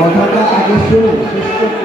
কথাটা আগে শুনুন, শেষ করতে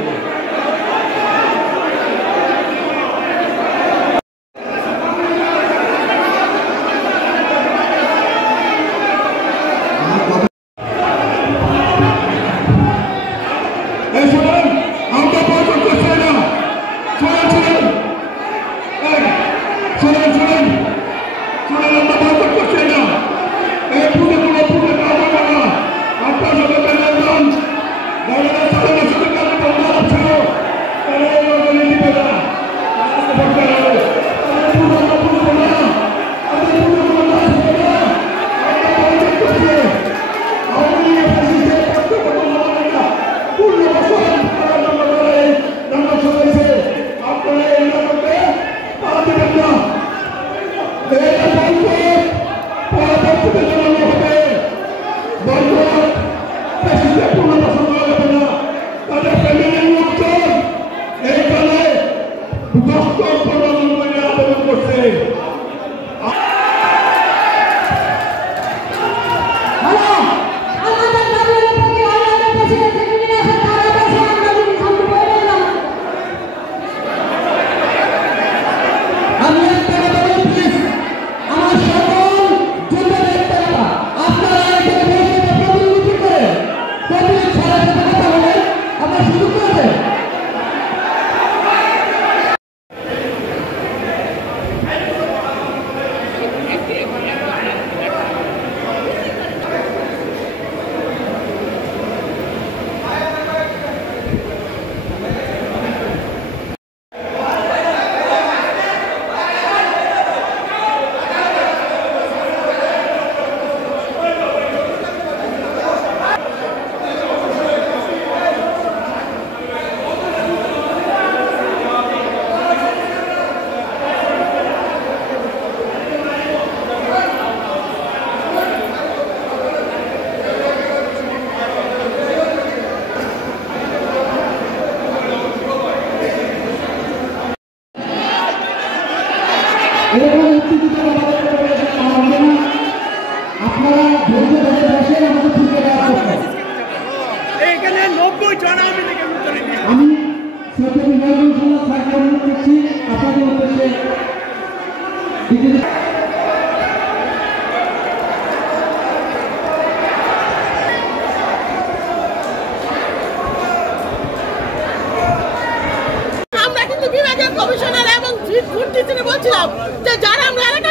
বলছিলাম যে যারা আমরা এলাকা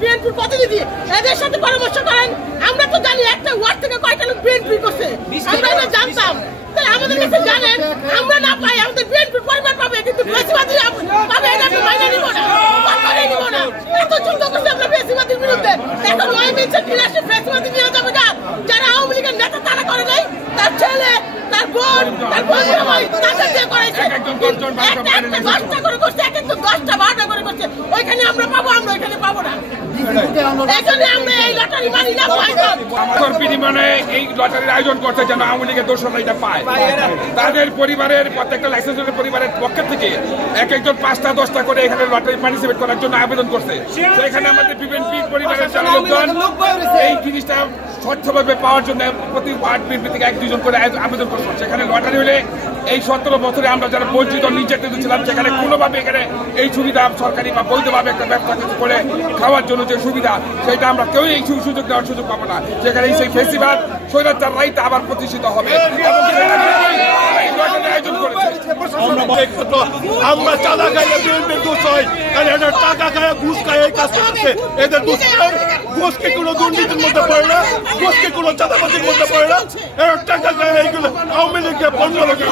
বিএনপির প্রতিনিধি এদের সাথে পরামর্শ করেন। আমরা তো জানি একটা ওয়ার্ড থেকে কয়টা লোক বিএনপি করছে, আমরা এটা জানতাম। তাই আমাদের কাছে জানেন আমরা না পাই, আমাদের বিএনপির পরিবার পাবে, কিন্তু বেশিবাদী পাবে এটা আমরা মাইনে নিব না, কখনোই নিব না। এত যুদ্ধ করছে আমরা বেশিবাদীর বিরুদ্ধে, এখন ওই মিলছে ফিরে বেশিবাদী নিয়ে যাবে না। যারা আওয়ামী লীগের নেতা তারা করে নাই, তার ছেলে তার বোন তার বোন তাকে দিয়ে করেছে, একটা 10টা করে করছে, এক একজন 10টা 12টা করে করছে। ওইখানে আমরা পাবো, আমরা ওইখানে পাবো না। এই লটারির আয়োজন করছে যেন আওয়ামী লীগের দর্শকরা এটা পায়। তাদের পরিবারের প্রত্যেকটা লাইসেন্সের পরিবারের পক্ষ থেকে এক একজন 5টা 10টা করে এখানে লটারি পার্টিসিপেট করার জন্য আবেদন করছে। সেখানে আমাদের বিএনপি পরিবারের যারা লোকজন এই জিনিসটা স্বচ্ছভাবে পাওয়ার জন্য প্রতি ওয়ার্ড বিএনপি থেকে 1-2 জন করে আবেদন করছে। সেখানে লটারি হলে এই 17 বছরে আমরা যারা বঞ্চিত নির্যাতিত ছিলাম, সেখানে কোনোভাবে এখানে এই সুবিধা সরকারি বা বৈধভাবে একটা ব্যবসা কিছু করে খাওয়ার জন্য যে সুবিধা, সেটা আমরা কেউ এই সুযোগ দেওয়ার সুযোগ পাবো না। যেখানে সেই ফেসিবাদ স্বৈরাচার রাইট আবার প্রতিষ্ঠিত হবে। আমরা চাঁদা খাইয়ে বিএনপির দোষ হয়, কারণ এটা টাকা খায় ঘুষ খায় এই কাজ করছে। এদের ঘুষকে কোনো দুর্নীতির মধ্যে পড়ে না, ঘুষকে কোনো চাঁদাবাজির মধ্যে পড়ে না। এরা টাকা খায় এইগুলো আওয়ামী লীগকে 15 লক্ষ